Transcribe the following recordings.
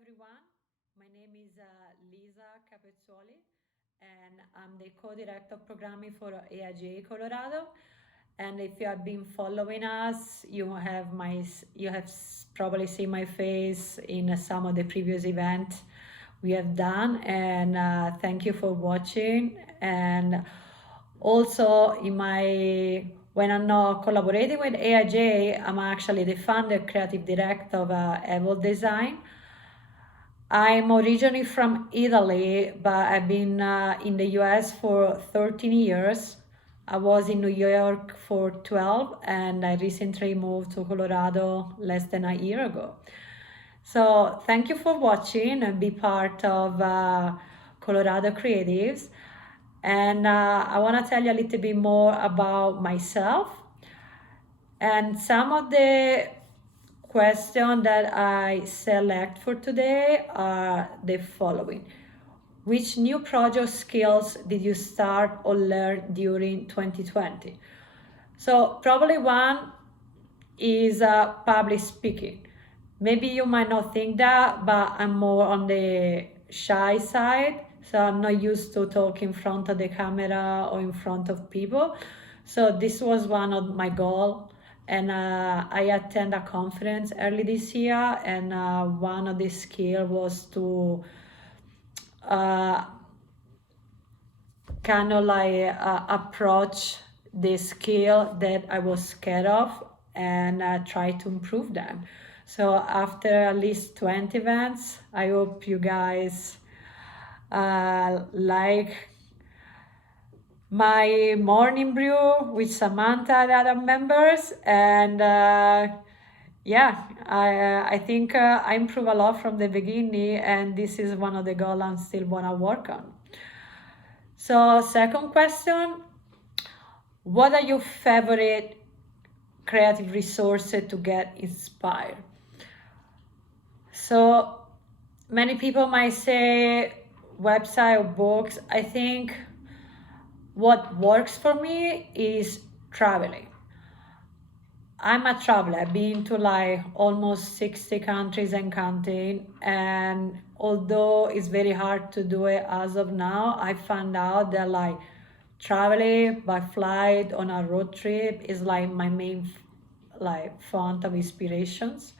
everyone. My name is Lisa Capezzuoli, and I'm the co-director of programming for AIGA Colorado. And if you have been following us, you have probably seen my face in some of the previous events we have done. And thank you for watching. And also, when I'm not collaborating with AIJ, I'm actually the founder, creative director of Evil Design. I'm originally from Italy, but I've been in the US for 13 years. I was in New York for 12, and I recently moved to Colorado less than a year ago. So thank you for watching and be part of Colorado Creatives. And I want to tell you a little bit more about myself. And some of the questions that I select for today are the following. Which new project skills did you start or learn during 2020? So probably one is public speaking. Maybe you might not think that, but I'm more on the shy side. So I'm not used to talk in front of the camera or in front of people. So this was one of my goals. And I attended a conference early this year, and one of the skills was to uh, kind of like approach the skill that I was scared of and try to improve them. So after at least 20 events, I hope you guys like my morning brew with Samantha and other members. And yeah, I think I improved a lot from the beginning, and this is one of the goals I still want to work on. So second question, what are your favorite creative resources to get inspired? So many people might say website or books. I think what works for me is traveling. I'm a traveler. I've been to like almost 60 countries and counting. And although it's very hard to do it as of now, I found out that like traveling by flight on a road trip is like my main like font of inspirations.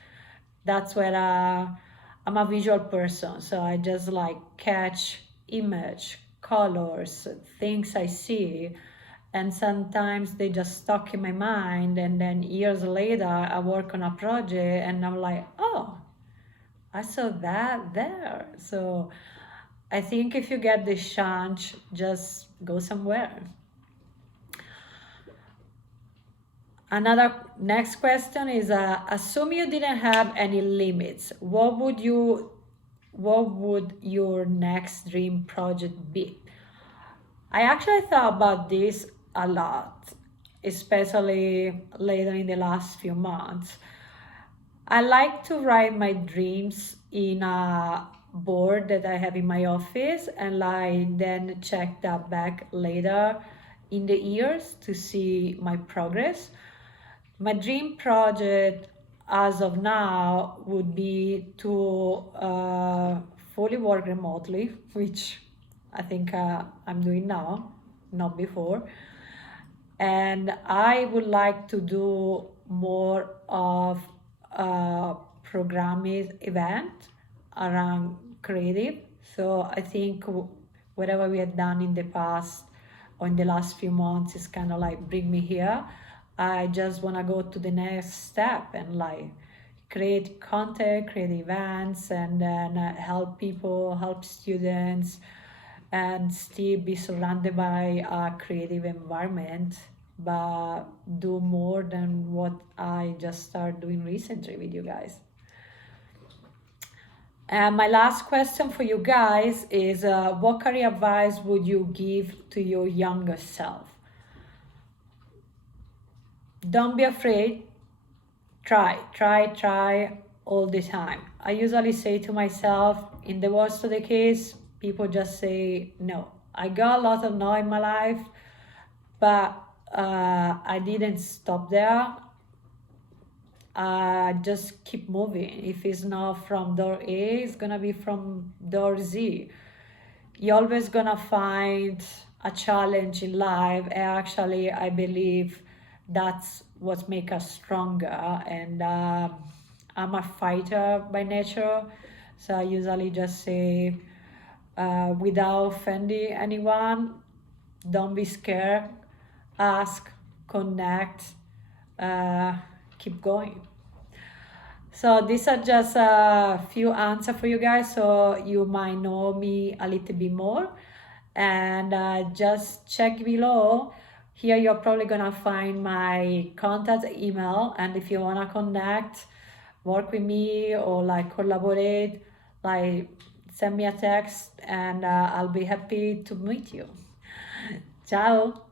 That's where I'm a visual person, so I just like catch image, colors, things I see, and sometimes they just stuck in my mind, and then years later I work on a project and I'm like, oh, I saw that there. So I think if you get the chance, just go somewhere. Another next question is, assume you didn't have any limits. What would your next dream project be? I actually thought about this a lot, especially later in the last few months. I like to write my dreams in a board that I have in my office, and like then check that back later in the years to see my progress. My dream project as of now would be to fully work remotely, which I think I'm doing now, not before. And I would like to do more of programming event around creative. So I think whatever we have done in the past or in the last few months is kind of like bring me here. I just want to go to the next step and like create content, create events, and then help people, help students, and still be surrounded by a creative environment, but do more than what I just started doing recently with you guys. And my last question for you guys is, what career advice would you give to your younger self? Don't be afraid. Try all the time. I usually say to myself, in the worst of the case, people just say no. I got a lot of no in my life, but I didn't stop there. just keep moving. If it's not from door A, it's gonna be from door Z. You're always gonna find a challenge in life, and actually I believe that's what makes us stronger. And I'm a fighter by nature, so I usually just say, without offending anyone, don't be scared, ask, connect, uh, keep going. So these are just a few answers for you guys, so you might know me a little bit more. And just check below. Here you're probably gonna find my contact email, and if you wanna connect, work with me, or like collaborate, like send me a text, and I'll be happy to meet you. Ciao.